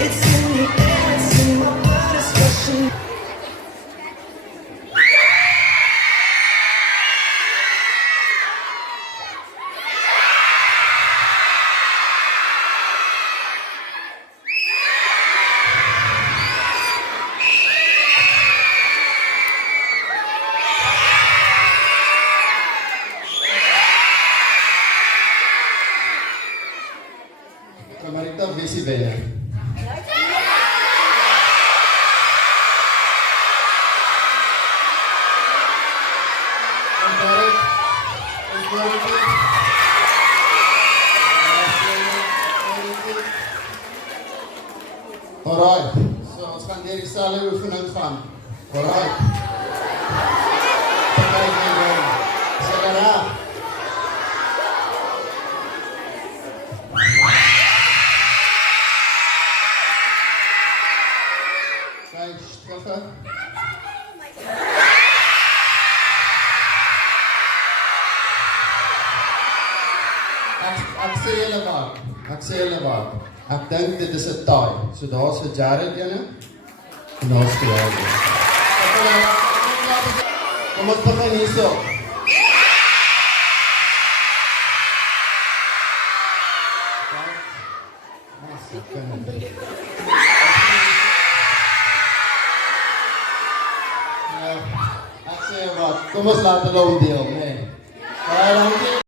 It's in the air, it's in my blood, it's rushing. Camarita, visie bene. Alright, so ons gaan deur dieselfde oefening gaan. Alright. Kyk my nou. Sê dan na. Kyk, stilte. Ek sê julle wat. Ek dink dit is 'n taai. So daar's 'n Jared ene en daar's die ander. Kom ons begin hierso. Ek sê wat, kom ons laat hulle omdeel, nee. Baie dankie.